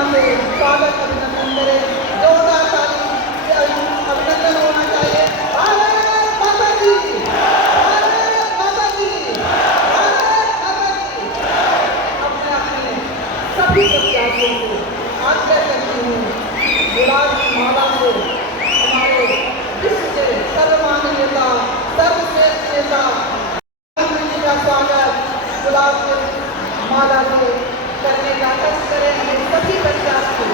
भावना से स्वागत अभिनंदन करें। जोरदार ताली से अभिनंदन होना चाहिए। भारत माता की, भारत माता की, भारत माता की। अपने अपने सभी प्रत्याशियों को आग्रह करती हूँ, गुलाब की माला से हमारे विश्व के सर्वमान्य नेता, सर्वश्रेष्ठ नेता जी का स्वागत गुलाब के माला से करने का कष्ट करें। हमें सभी प्रत्याशी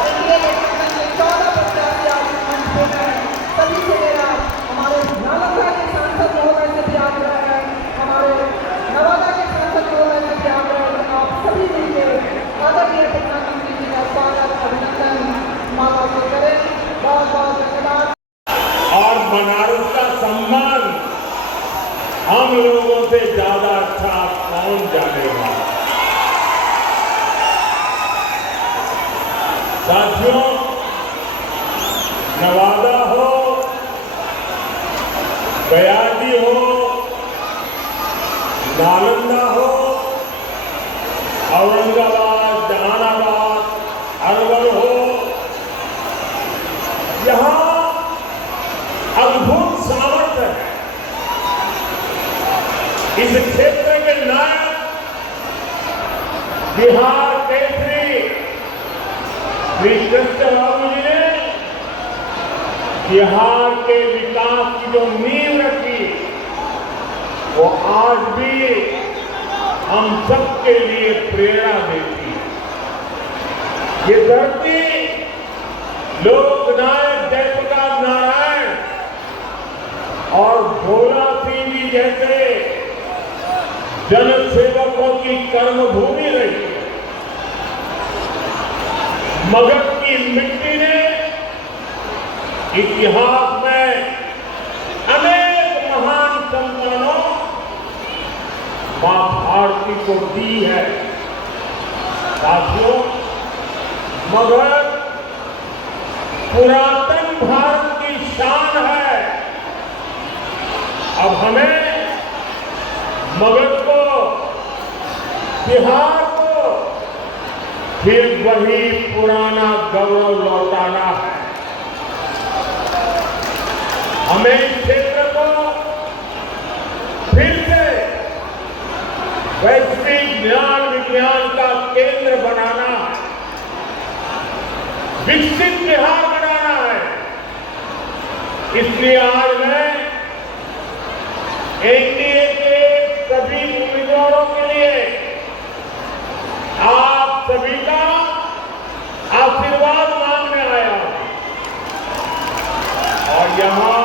एनडीए गठबंधन के 14 प्रत्याशी आज मंच पे हैं। सभी से मेरा हमारे नालंदा के सांसद महोदय से भी आग्रह है, हमारे नवादा के सांसद महोदय से भी आग्रह है, आप सभी मिलकर आदरणीय प्रधानमंत्री जी का स्वागत अभिनंदन माला से करें। बहुत बहुत धन्यवाद। और बनारस का सम्मान हम लोगों से ज्यादा अच्छा कौन जानेगा। साथियों, नवादा हो, बयाजी हो, नालंदा हो, औरंगाबाद, जहानाबाद, अरवल हो, यहां अद्भुत सामर्थ्य है। इस क्षेत्र के नायक बिहार केसरी श्री कृष्ण बाबू जी ने बिहार के विकास की जो नींव रखी, वो आज भी हम सबके लिए प्रेरणा देती है। ये धरती लोकनायक जयप्रकाश नारायण और भोला सिंह जी जैसे जनसेवकों की कर्मभूमि रही है। मगध की मिट्टी ने इतिहास में अनेक महान संतानों मां भारती को दी है। साथियों, मगध पुरातन भारत की शान है। अब हमें मगध को, बिहार को फिर वही पुराना गौरव लौटाना है। हमें इस क्षेत्र को फिर से वैश्विक ज्ञान विज्ञान का केंद्र बनाना है, विकसित बिहार बनाना है। इसलिए आज मैं एनडीए के सभी उम्मीदवारों के लिए आप सभी का आशीर्वाद मांगने आया हूं। और यहां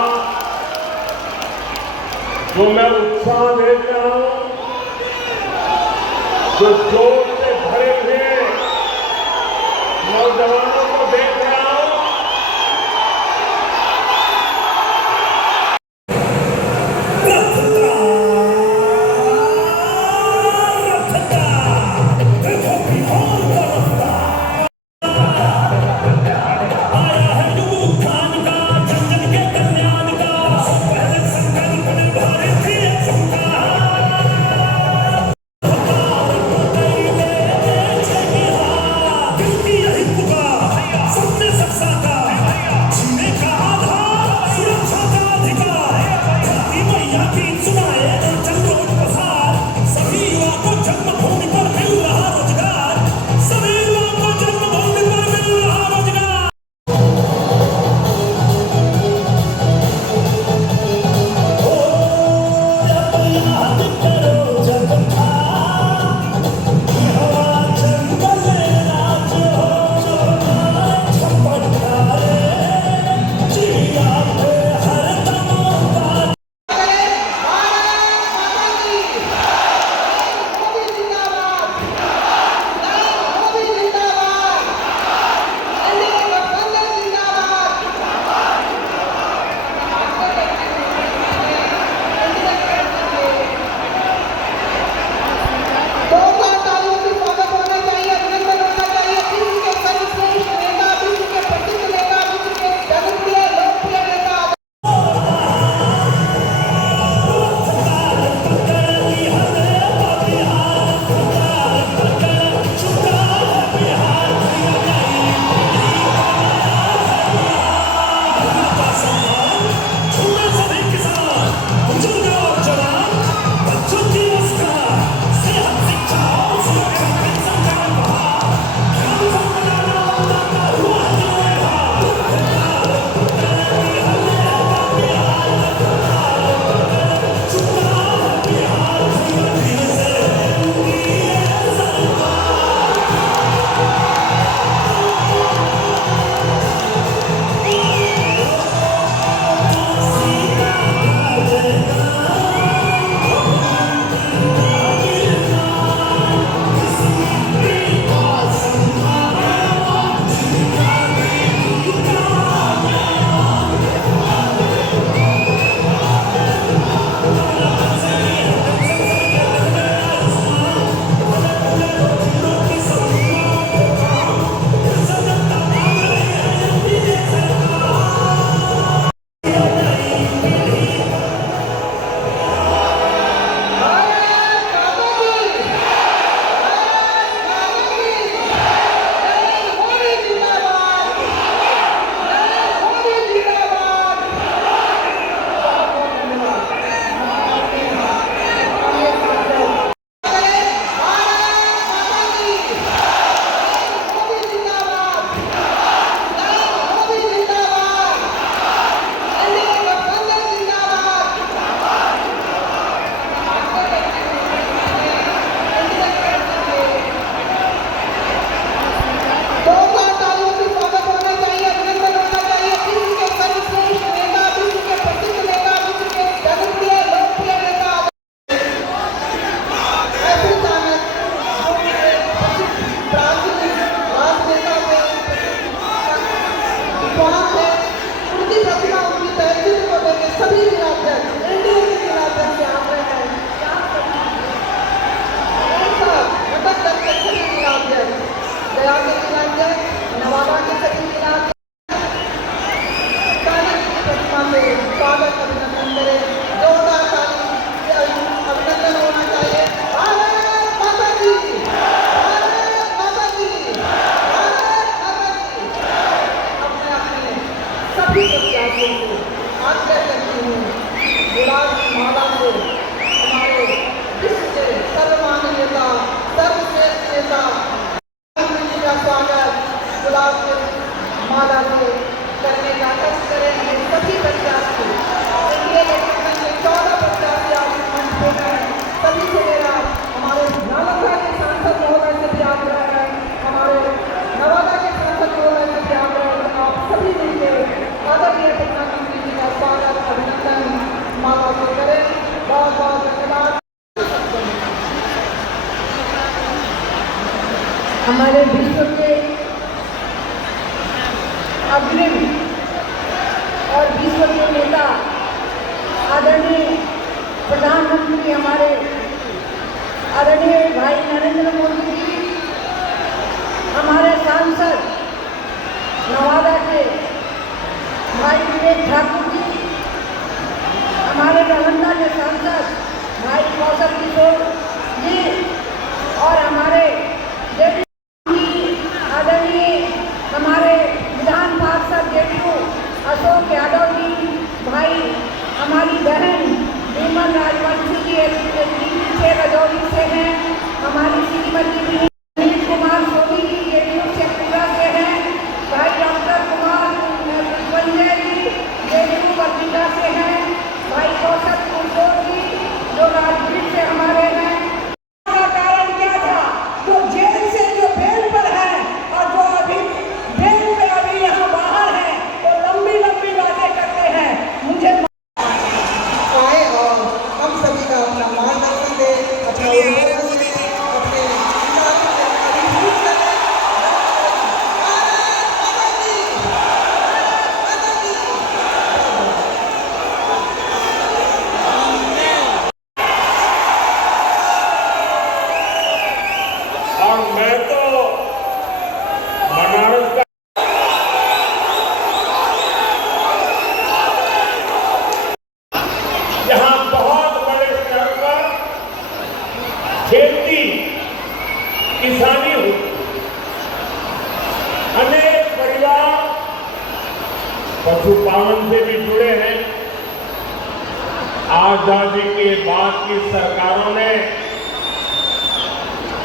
जो मैं उत्साह देख रहा हूं, जो जोश से भरे हुए नौजवानों को देख रहा हूं, हमारे विश्व के अग्रिम और विश्व के नेता आदरणीय प्रधानमंत्री हमारे आदरणीय भाई नरेंद्र मोदी जी, हमारे सांसद नवादा के भाई विवेक ठाकुर जी, हमारे नालंदा के सांसद भाई कौशल किशोर जी और हमारे आदरणीय हमारे विधान पार्षद जेडीयू अशोक यादव जी, भाई हमारी बहन विमल राजवंशी जी दिल्ली से रजौली से हैं, हमारी श्रीमती अनिल कुमार सोनी जी जेडीयू शेखपुरा से हैं, भाई डॉक्टर कुमार संजय जी जेडीयू बरबीघा से हैं, भाई कौशल किशोर जी जो राजगीर से हमारे हैं। का कारण क्या था? जो जेल से जो बेल पर है और जो अभी बेल पे अभी यहाँ बाहर है, वो लंबी लंबी बातें करते हैं। मुझे आए और हम सभी का अपना मार्गदर्शन दे, अपना उद्बोधन दे, अपने विचारों से अभिभूत करें। और मैं तो बनारस का जहां बहुत बड़े स्तर पर खेती किसानी होती, अनेक परिवार पशुपालन से भी जुड़े हैं। आजादी के बाद की सरकारों ने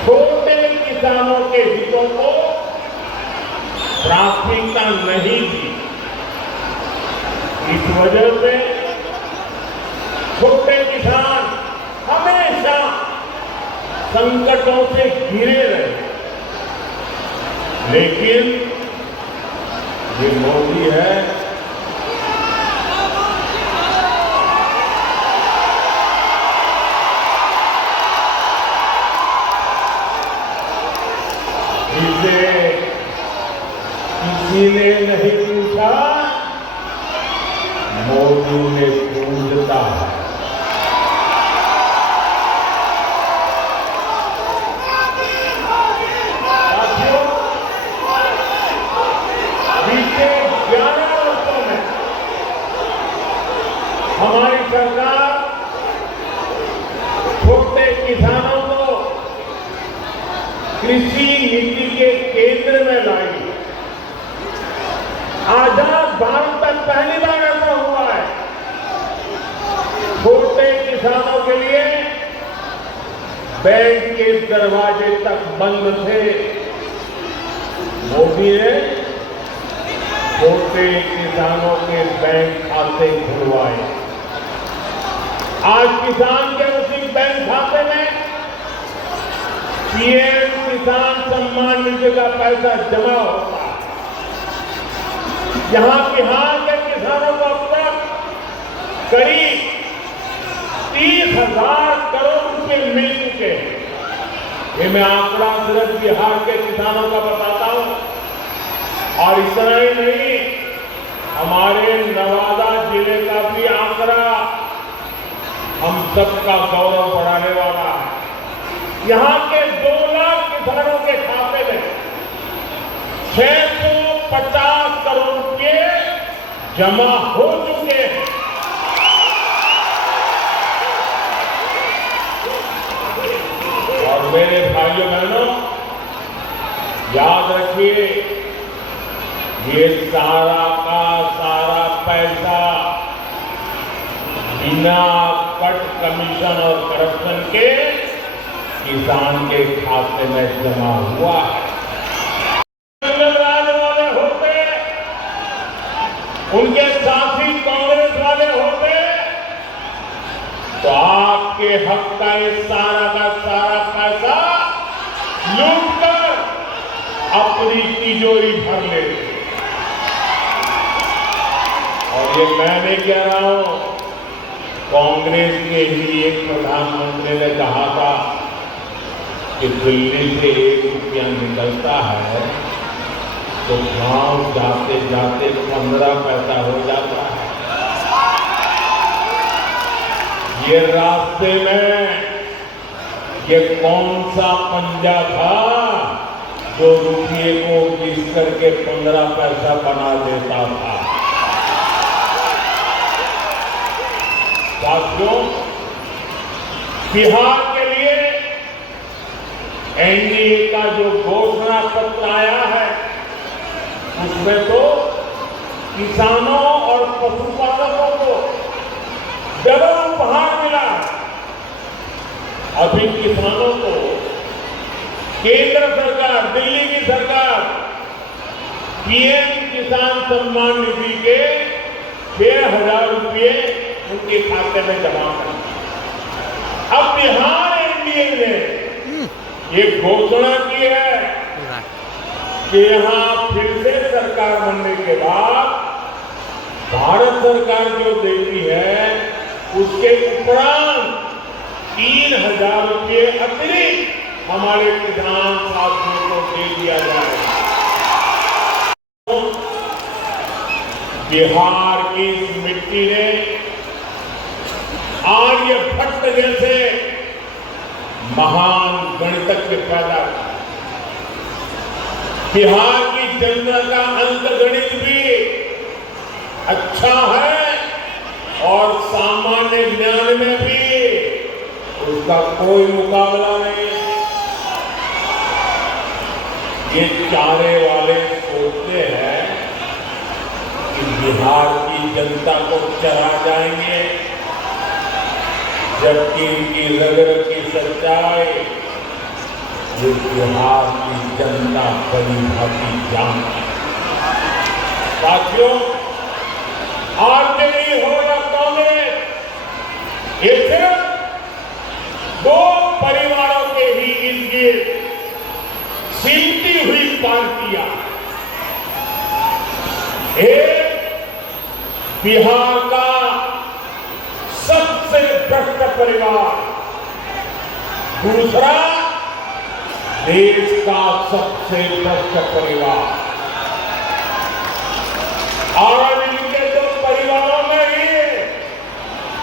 छोटे किसानों के हितों को प्राथमिकता नहीं दी। इस वजह से छोटे किसान हमेशा संकटों से घिरे रहे। लेकिन ये मोदी है, इसे किसी ने नहीं पूछा, मोदी ने पूछता है। साथियों, बीते 11 वर्षों में हमारी सरकार छोटे किसानों को कृषि नीति के केंद्र में लाई। आजाद भारत तक पहली बार ऐसा हुआ है। छोटे किसानों के लिए बैंक के दरवाजे तक बंद थे। मोदी ने छोटे किसानों के बैंक खाते खुलवाए। आज किसान के उसी बैंक खाते में पीएम किसान सम्मान निधि का पैसा जमा होता है। यहां बिहार के किसानों को अब तक करीब 30,000 करोड़ रुपए मिल चुके हैं। ये मैं आंकड़ा सिर्फ बिहार के किसानों का बताता हूं। और इतना ही नहीं, हमारे नवादा जिले का भी आंकड़ा हम सबका गौरव बढ़ाने वाला है। यहां के 2 लाख किसानों के खाते में 650 करोड़ रुपए जमा हो चुके हैं। और मेरे भाइयों बहनों, याद रखिए, ये सारा का सारा पैसा बिना कट कमीशन और करप्शन के किसान के खाते में जमा हुआ है। राज वाले होते, उनके साथी कांग्रेस वाले होते, तो आपके हक का ये सारा का सारा पैसा लूटकर अपनी तिजोरी भर लेते। और ये मैं नहीं कह रहा हूं, कांग्रेस के ही एक प्रधानमंत्री ने कहा था कि दिल्ली से 1 रुपया निकलता है तो गांव जाते जाते 15 पैसा हो जाता है। ये रास्ते में ये कौन सा पंजा था जो रुपये को घिस करके 15 पैसा बना देता था। साथियों, बिहार के लिए एनडीए का जो घोषणा पत्र आया है उसमें तो किसानों और पशुपालकों को डबल उपहार मिला। अभी किसानों को केंद्र सरकार, दिल्ली की सरकार पीएम किसान सम्मान निधि के 6,000 रुपये उनके खाते में जमा कर। अब बिहार एनडीए ने ये घोषणा की है कि यहां फिर से सरकार बनने के बाद भारत सरकार जो देती है उसके उपरांत 3,000 रुपये अतिरिक्त हमारे किसान साथियों को दे दिया जाएगा। बिहार की इस मिट्टी ने आर्यभट्ट जैसे महान गणितज्ञ पैदा किया। बिहार की जनता का अंकगणित भी अच्छा है और सामान्य ज्ञान में भी उसका कोई मुकाबला नहीं। ये चारे वाले सोचते हैं कि बिहार की जनता को चरा जाएंगे, जबकि इनकी रग की सच्चाई ये बिहार की जनता बड़ी भांति जानती है। साथियों, आरजेडी हो या कांग्रेस, ये सिर्फ 2 परिवारों के ही इर्द गिर्द सिमटी हुई पार्टियां। एक बिहार का सबसे भ्रष्ट परिवार, दूसरा देश का सबसे भ्रष्ट परिवार। और इनके 2 परिवारों में ही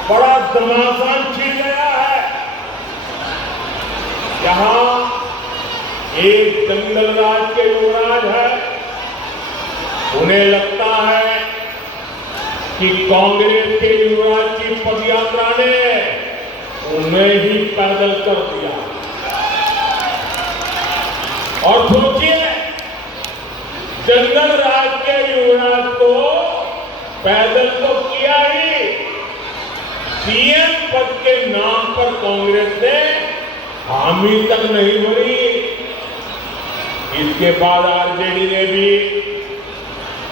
बड़ा घमासान छिड़ गया है। यहां एक जंगल राज के युवराज है, उन्हें लगता है कि कांग्रेस के युवराज की पदयात्रा ने उन्हें ही पैदल कर दिया। और सोचिए, जंगल राज के युवराज को पैदल तो किया ही, सीएम पद के नाम पर कांग्रेस ने हामी तक नहीं भरी। इसके बाद आरजेडी ने भी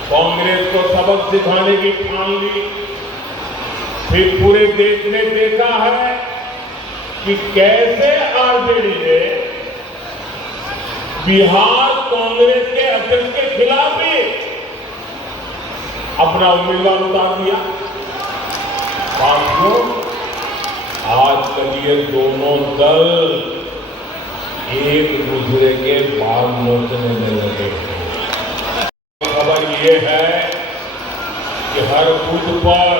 कांग्रेस को सबक सिखाने की ठान ली। फिर पूरे देश ने देखा है कि कैसे आरजेडी ने बिहार कांग्रेस के अध्यक्ष के खिलाफ भी अपना उम्मीदवार उतार दिया। साथियों, आजकल ये दोनों दल एक दूसरे के बाल नोचने में लगे हैं। खबर ये है कि हर बूथ पर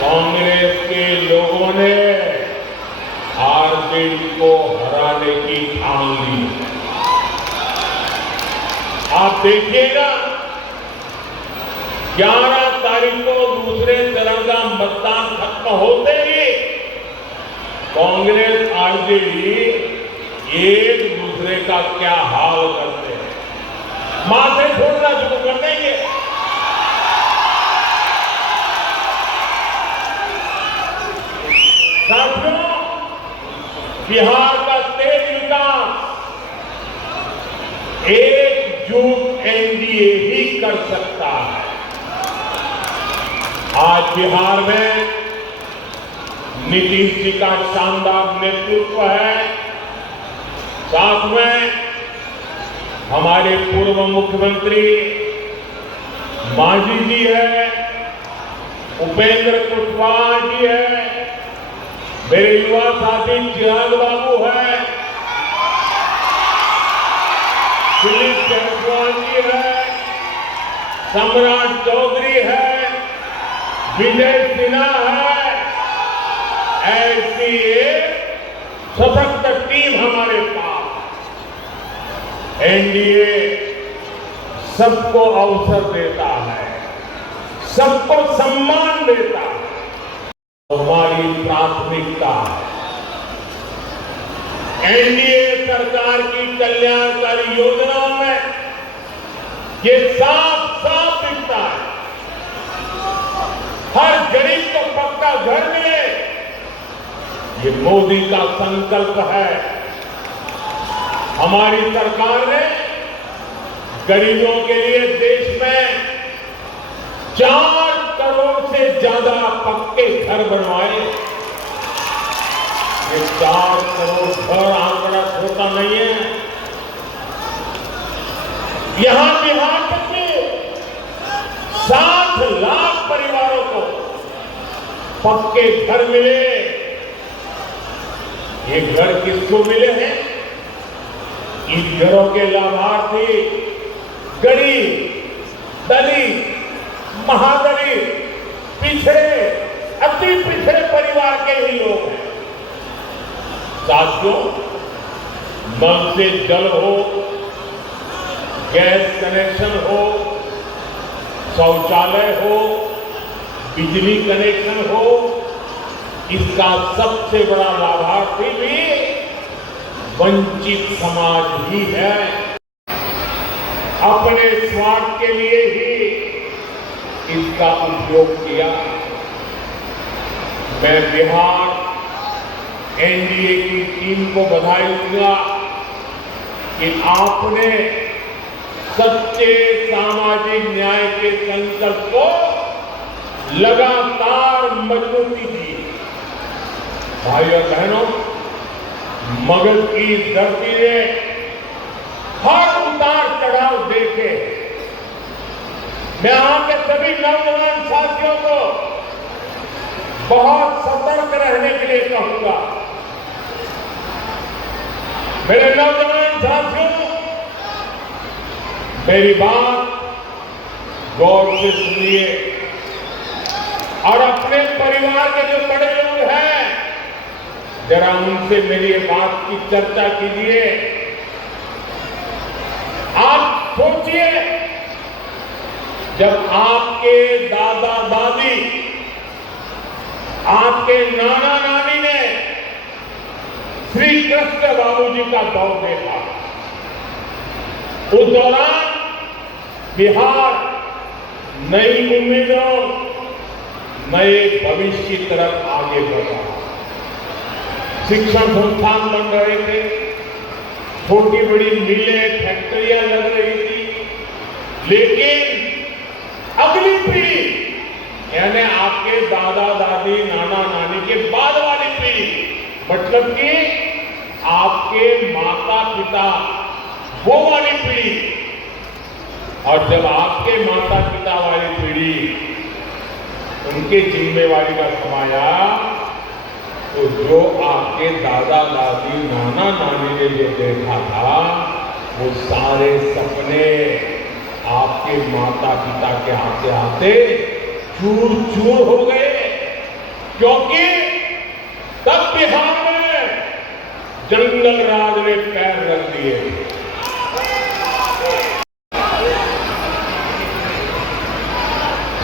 कांग्रेस के लोगों ने आरजेडी को हराने की ठान ली। आप देखिएगा, 11 तारीख को दूसरे चरण का मतदान खत्म होते ही कांग्रेस आरजेडी एक दूसरे का क्या हाल करते हैं, माथे छोड़ना शुरू कर देंगे। साथियों, बिहार का तेज विकास एकजुट एनडीए ही कर सकता है। आज बिहार में नीतीश जी का शानदार नेतृत्व है, साथ में हमारे पूर्व मुख्यमंत्री मांझी जी है, उपेंद्र कुशवाहा जी है, मेरे युवा साथी चिराग बाबू है, दिलीप जायसवाल जी है, सम्राट चौधरी है, विजय सिन्हा है, ऐसी एक सशक्त टीम हमारे पास। एनडीए सबको अवसर देता है, सबको सम्मान देता है, हमारी प्राथमिकता है। एनडीए सरकार की कल्याणकारी योजनाओं में ये साफ साफ दिखता है। हर गरीब को पक्का घर मिले, ये मोदी का संकल्प है। हमारी सरकार ने गरीबों के लिए देश में 4 करोड़ से ज्यादा पक्के घर बनवाए। ये 4 करोड़ घर आंकड़ा छोटा नहीं है। यहां बिहार तक में 60 लाख परिवारों को पक्के घर मिले। ये घर किसको मिले हैं? इन घरों के लाभार्थी गरीब, दलित, महादलित, पिछड़े, अति पिछड़े परिवार के ही लोग हैं। साथियों, नल से जल हो, गैस कनेक्शन हो, शौचालय हो, बिजली कनेक्शन हो, इसका सबसे बड़ा लाभार्थी भी वंचित समाज ही है। अपने स्वार्थ के लिए ही इसका उपयोग किया। मैं बिहार एनडीए की टीम को बधाई दूंगा कि आपने सच्चे सामाजिक न्याय के संकल्प को लगातार मजबूती दी। भाई और बहनों, मगध की धरती ने हर उतार चढ़ाव देखे। मैं यहां के सभी नौजवान साथियों को बहुत सतर्क रहने के लिए कहूंगा। मेरे नौजवान साथियों, मेरी बात गौर से सुनिए और अपने परिवार के जो बड़े लोग हैं, जरा उनसे मेरी बात की चर्चा कीजिए। आप सोचिए, जब आपके दादा दादी, आपके नाना नानी ने श्री कृष्ण बाबूजी का दौर देखा, उस दौरान बिहार नई उम्मीदों, नए भविष्य की तरफ आगे बढ़ा। शिक्षण संस्थान बन रहे थे, छोटी बड़ी मिलें, फैक्ट्रियां लग रही थी, लेकिन अगली पीढ़ी यानी आपके दादा दादी, नाना नानी के बाद वाली पीढ़ी, मतलब कि आपके माता पिता, वो वाली पीढ़ी, और जब आपके माता पिता वाली पीढ़ी उनके जिम्मेवारी का समाया, तो जो आपके दादा दादी, नाना नानी ने जो देखा था, वो सारे सपने आपके माता पिता के आते आते चूर चूर हो गए। क्योंकि तब बिहार में जंगल राज ने पैर रख दिए।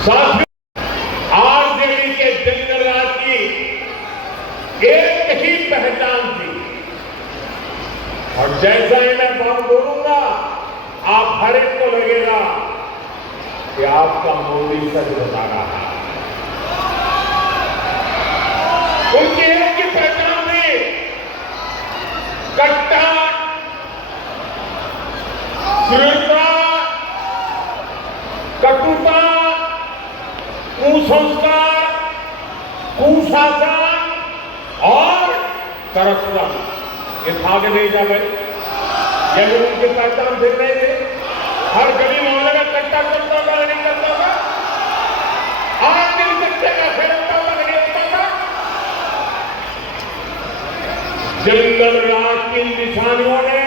साथियों, आरजेडी के जंगल राज की एक ही पहचान थी, और जैसा ही मैं बात बोलूंगा, आप हर एक को लगेगा कि आपका मोदी सच बता रहा है। उनकी एक ही पहचान थी, कट्टा, क्रूरता, कटुता, कुसंस्कार, कुशासन और करप्शन। ये था कि नहीं था भाई? ये लोग उनकी पहचान दे रहे थे। हर गली मोहल्ले में कट्टा करता था, नहीं करता था। आज दिन कट्टे का खेलता था, नहीं होता था। जंगल राज की निशानियों ने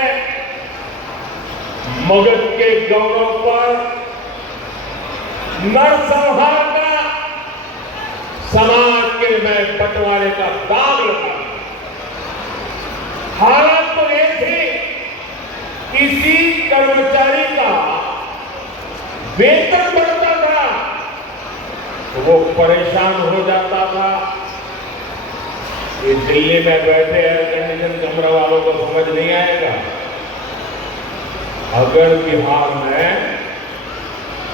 मगध के गौरव पर नरसंहार का, समाज के में बंटवारे का दाग लगा। हालात तो ये थे, किसी कर्मचारी का वेतन बढ़ता था तो वो परेशान हो जाता था। ये दिल्ली में बैठे एयर कंडीशन कमरा वालों को समझ नहीं आएगा। अगर बिहार में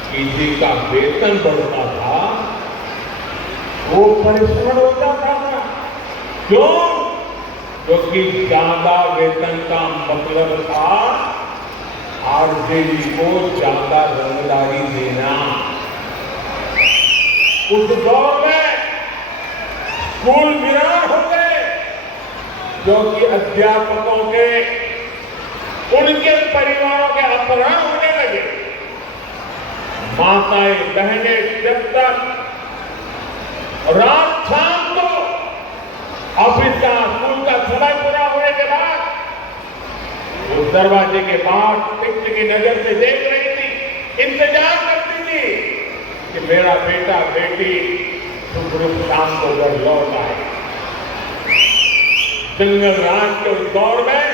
किसी का वेतन बढ़ता था वो परेशान हो जाता था। क्यों? क्योंकि ज्यादा वेतन का मतलब था आरजेडी को ज्यादा रंगदारी देना। उस दौर में स्कूल वीरान हो गए क्योंकि अध्यापकों के, उनके परिवारों के अपहरण होने लगे। माताएं बहनें जब तक रात शाम को ऑफिस का, स्कूल का समय पूरा होने के बाद वो दरवाजे के बाहर टिक की नजर से देख रही थी, इंतजार करती थी कि मेरा बेटा बेटी सुखरूप शाम को घर लौट आए। जंगल राज के उस दौर में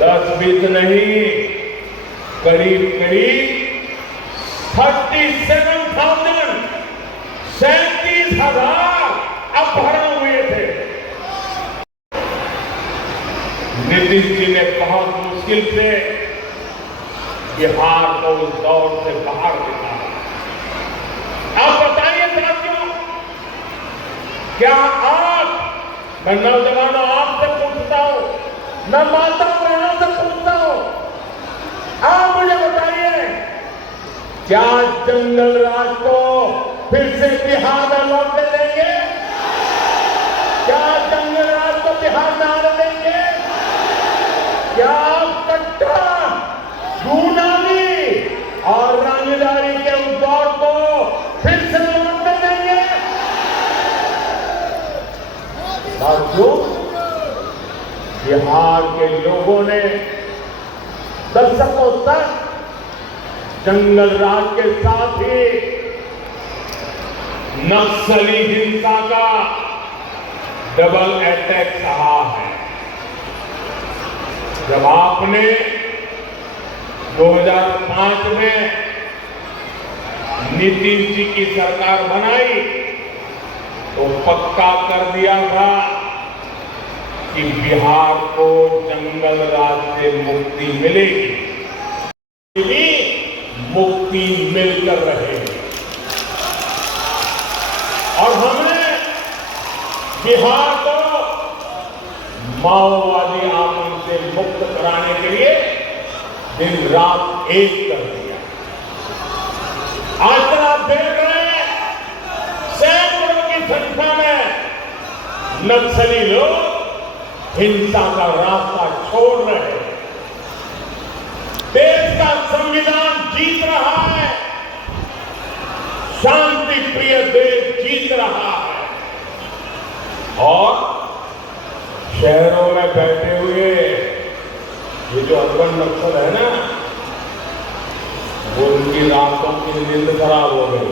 10-20 नहीं, करीब 37,000 अपहरण हुए थे। नीतीश जी ने बहुत मुश्किल से बिहार को उस दौर से बाहर निकाला। आप बताइए साथियों, क्या आप, मैं नौजवानों आपसे पूछता हूं, मैं माता बहनों से पूछता हूं, आप मुझे बताइए, क्या जंगल राज को फिर से बिहार में लौटने देंगे? क्या जंगल राज को बिहार में आने देंगे? क्या आप कट्टा, गुनामी और रंगदारी के उस दौर को फिर से लौटने देंगे? साथियों, बिहार के लोगों ने दशकों तक जंगल राज के साथ ही नक्सली हिंसा का डबल अटैक सहा है। जब आपने 2005 में नीतीश जी की सरकार बनाई तो पक्का कर दिया था कि बिहार को जंगल राज से मुक्ति मिलेगी, मुक्ति मिलकर रहेगी। और हमने बिहार को माओवादी आतंक से मुक्त कराने के लिए दिन रात एक कर दिया। आजकल आप देख रहे हैं, सैकड़ों की संख्या में नक्सली लोग हिंसा का रास्ता छोड़ रहे हैं। देश का संविधान जीत रहा है, शांति प्रिय देश जीत रहा है। और शहरों में बैठे हुए ये जो अर्बन नक्सल है ना, वो उनकी रातों की नींद खराब हो गई,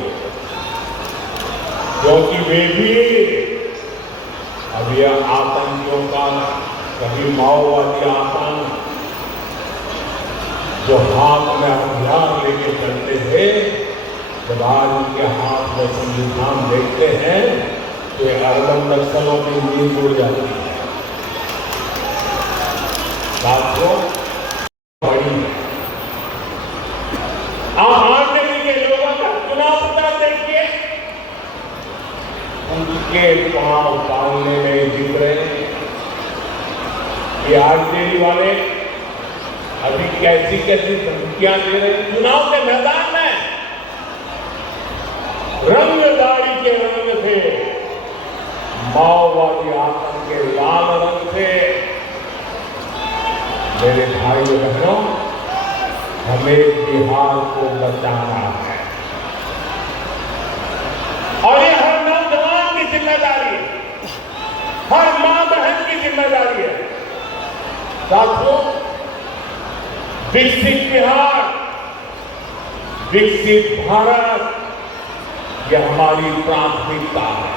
क्योंकि वे भी अब यह आतंकियों का, कभी माओवादी आतंक जो हाथ में हथियार लेके चलते थे, जब आज उनके हाथ में संविधान देखते हैं तो अर्बन नक्सलों की नींद उड़ जाती है। साथियों, बड़ी आप आरजेडी के लोगों का चुनाव प्रचार देखिए, उनके पांव पालने में दिख रहे हैं। ये आरजेडी वाले अभी कैसी कैसी धमकियां दे रहे हैं चुनाव के मैदान में। रंगदारी के रंग से, माओवादी आतंक के लाल रंग से। मेरे भाइयों बहनों, हमें बिहार को बचाना है और ये हर नौजवान की जिम्मेदारी है, हर मां बहन की जिम्मेदारी है। साथियों, विकसित बिहार, विकसित भारत, यह हमारी प्राथमिकता है।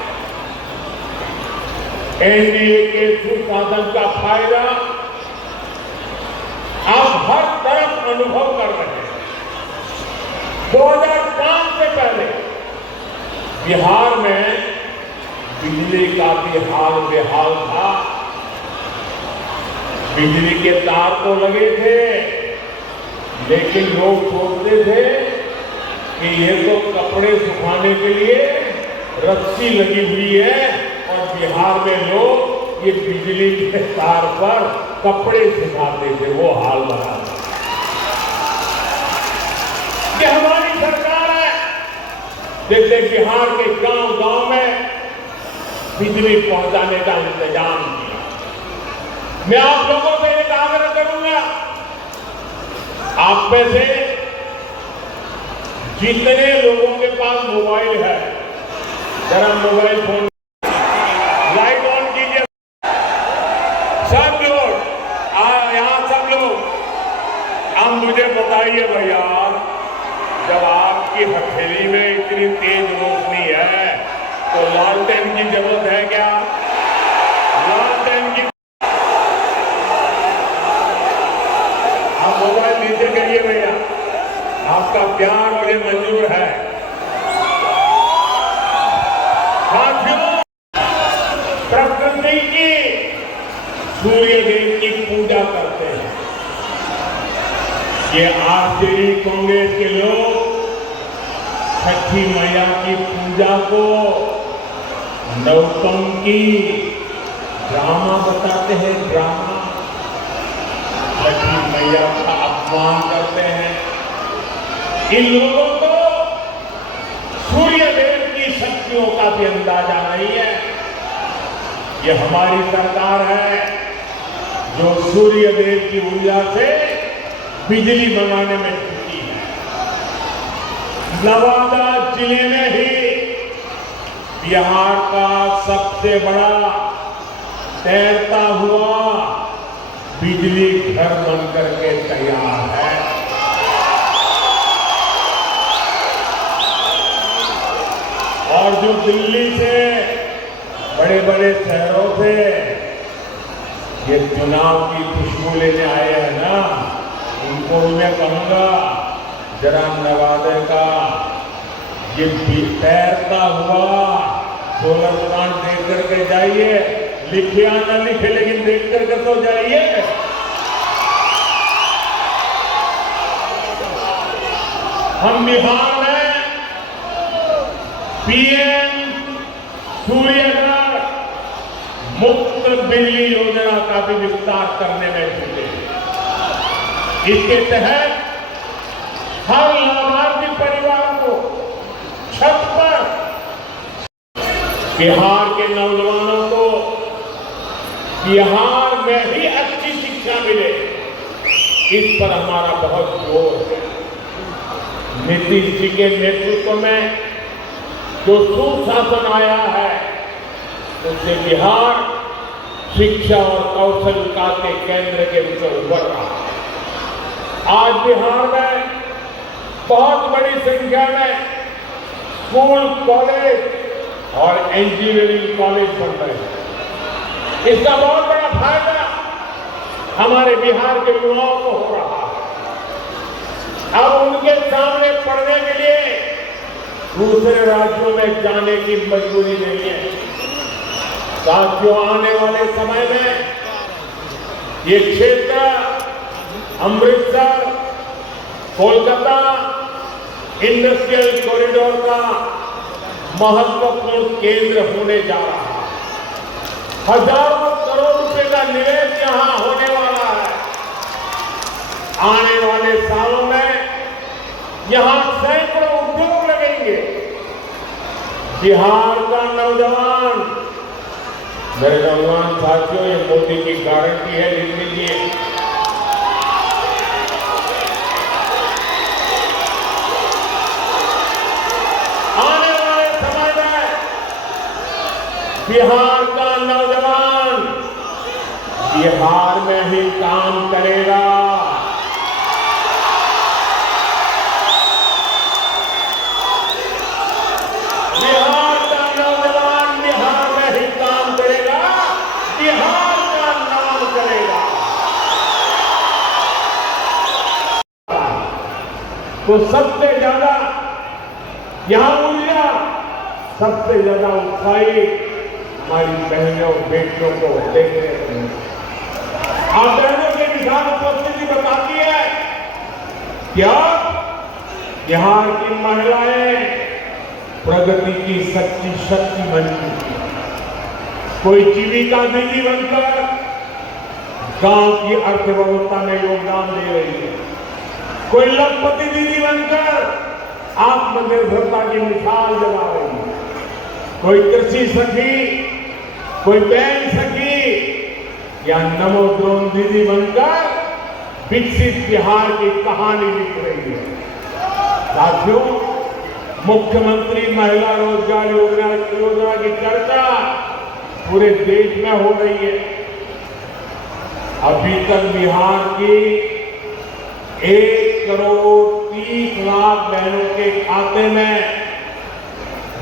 एनडीए के सुशासन का फायदा आप हर तरफ अनुभव कर रहे हैं। 2005 से पहले बिहार में बिजली का भी हाल बेहाल था। बिजली के तार तो लगे थे, लेकिन लोग सोचते थे कि ये तो कपड़े सुखाने के लिए रस्सी लगी हुई है, और बिहार में लोग ये बिजली के तार पर कपड़े सुखाते थे। वो हाल बना था। ये हमारी सरकार है, जैसे बिहार के गांव-गांव में बिजली पहुंचाने का इंतजाम किया। मैं आप लोगों से एक आग्रह करूंगा, आप में से जितने लोगों के पास मोबाइल है, जरा मोबाइल फोन लाइट ऑन कीजिए। सब लोग यहां सब लोग, अब मुझे बताइए भैया, जब आपकी हथेली में इतनी तेज रोशनी है तो लालटेन की जरूरत है क्या? लालटेन की, आप मोबाइल नीचे करिए भैया, आपका प्यार मुझे मंजूर है। साथियों, प्रकृति की, सूर्य देव की पूजा करते हैं। ये आरजेडी कांग्रेस के लोग छठी मैया की पूजा को नौटंकी ड्रामा बताते हैं। ड्रामा, छठी मैया का अपमान करते हैं। इन लोगों को सूर्य देव की शक्तियों का भी अंदाजा नहीं है। ये हमारी सरकार है जो सूर्य देव की ऊर्जा से बिजली बनाने में जुटी है। नवादा जिले में ही बिहार का सबसे बड़ा तैरता हुआ बिजली घर बनकर के तैयार है। और जो दिल्ली से, बड़े बड़े शहरों से ये चुनाव की खुशबू लेने आए हैं ना, उनको भी मैं कहूंगा, जरा नवादा का ये तैरता हुआ सोलर प्लांट देख करके जाइए। लिखे या न लिखे, लेकिन देख करके तो जाइए। हम बिहार में पीएम सूर्यघर मुफ्त बिजली योजना का भी विस्तार करने में जुटे। इसके तहत हर लाभार्थी परिवार को छत पर, बिहार के नौजवानों को बिहार में ही अच्छी शिक्षा मिले, इस पर हमारा बहुत जोर है। नीतीश जी के नेतृत्व में जो सुशासन आया है, उससे बिहार शिक्षा और कौशल विकास के केंद्र के रूप में उभर रहा है। आज बिहार में बहुत बड़ी संख्या में स्कूल, कॉलेज और इंजीनियरिंग कॉलेज बन रहे हैं। इसका बहुत बड़ा फायदा हमारे बिहार के युवाओं को हो रहा है। अब उनके सामने पढ़ने के लिए दूसरे राज्यों में जाने की मजबूरी नहीं है। साथियों, आने वाले समय में ये क्षेत्र अमृतसर, कोलकाता इंडस्ट्रियल कॉरिडोर का महत्वपूर्ण केंद्र होने जा रहा है। हजारों करोड़ रुपए का निवेश यहां होने वाला है। आने वाले सालों में यहां सैकड़ों उद्योग लगेंगे। बिहार का नौजवान, मेरे नौजवान साथियों, ये मोदी की गारंटी है, लिख लीजिए। आने वाले समय में बिहार का नौजवान बिहार में ही काम करेगा। तो सबसे ज्यादा यहां ऊर्जा, सबसे ज्यादा उत्साही हमारी बहनों और बेटियों को देखने को मिलता है। आप बहनों के विशाल उपस्थिति बताती है कि अब बिहार की महिलाएं प्रगति की सच्ची शक्ति बन चुकी है। कोई जीविका दीदी बनकर गांव की अर्थव्यवस्था में योगदान दे रही है, कोई लखपति दीदी बनकर आत्मनिर्भरता की मिसाल जला रही है, कोई कृषि सखी, कोई बैंक सखी या नमो ड्रोन दीदी बनकर विकसित बिहार की कहानी लिख रही है। साथियों, मुख्यमंत्री महिला रोजगार योजना की चर्चा पूरे देश में हो रही है। अभी तक बिहार की 1,30,00,000 बहनों के खाते में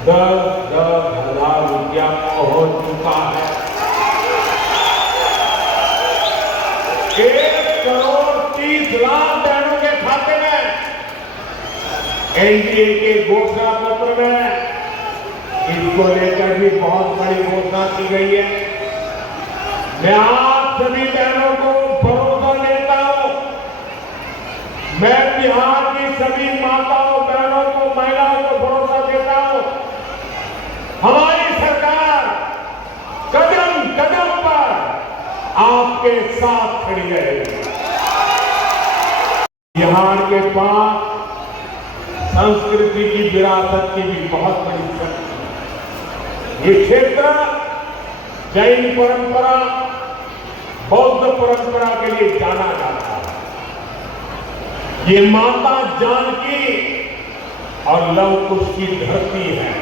10,000 रुपया पहुंच चुका है। 1,30,00,000 बहनों के खाते में एनडीए के घोषणा पत्र में इसको लेकर भी बहुत बड़ी घोषणा की गई है। मैं आप सभी बहनों को भरोसा देता हूं, मैं बिहार की सभी माताओं, बहनों को, महिलाओं को भरोसा देता हूं, हमारी सरकार कदम कदम पर आपके साथ खड़ी रहेगी। बिहार के पास संस्कृति की विरासत की भी बहुत बड़ी शक्ति है। ये क्षेत्र जैन परंपरा, बौद्ध परंपरा के लिए जाना जाता है। ये माता जानकी और लव कुश की धरती है।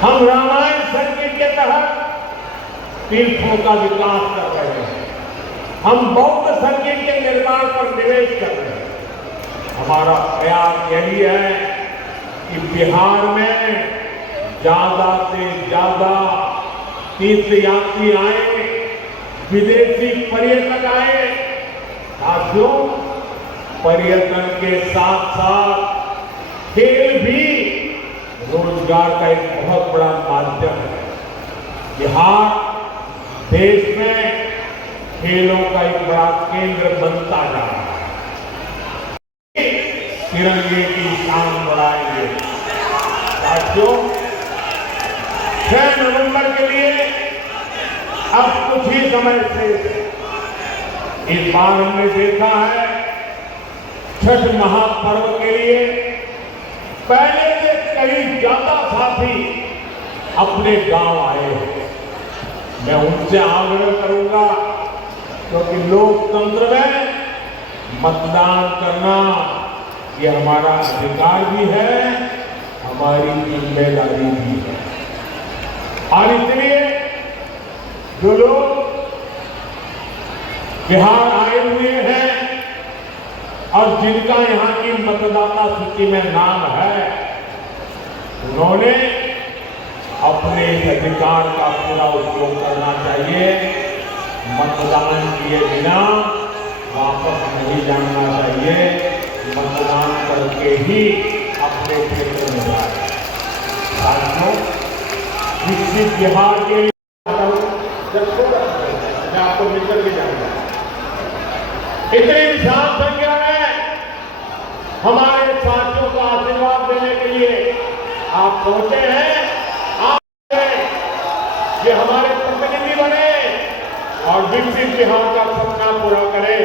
हम रामायण सर्किट के तहत तीर्थों का विकास कर रहे हैं, हम बौद्ध सर्किट के निर्माण पर निवेश कर रहे हैं। हमारा प्रयास यही है कि बिहार में ज्यादा से ज्यादा तीर्थयात्री आए, विदेशी पर्यटक आए। साथियों, पर्यटन के साथ साथ खेल भी रोजगार का एक बहुत बड़ा माध्यम है। बिहार देश में खेलों का एक बड़ा केंद्र बनता जा रहा है। तिरंगे की शान बढ़ाएंगे। साथियों, 6 नवंबर के लिए अब कुछ ही समय से इस बार हमने देखा है छठ महापर्व के लिए पहले से कहीं ज्यादा साथी अपने गांव आए हैं। मैं उनसे आग्रह करूंगा, क्योंकि लोकतंत्र में मतदान करना ये हमारा अधिकार भी है, हमारी जिम्मेदारी भी है। और इसलिए जो लोग बिहार आए हुए हैं और जिनका यहाँ की मतदाता सूची में नाम है, उन्होंने अपने इस अधिकार का पूरा उपयोग करना चाहिए। मतदान किए बिना वापस नहीं जाना चाहिए। मतदान करके ही अपने क्षेत्र में जाए। साथियों, विकसित बिहार के लिए मैं आपको मिलकर के जाऊंगा। इतनी विशाल संख्या में हमारे साथियों को आशीर्वाद देने के लिए आप पहुंचे हैं। आप ये हमारे प्रतिनिधि बने और विकसित बिहार का सपना पूरा करें।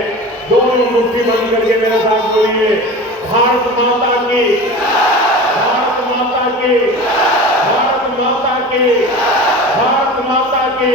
दोनों मुट्ठी बंद करके मेरे साथ बोलिए, भारत माता की, भारत माता की, भारत माता की, भारत माता की।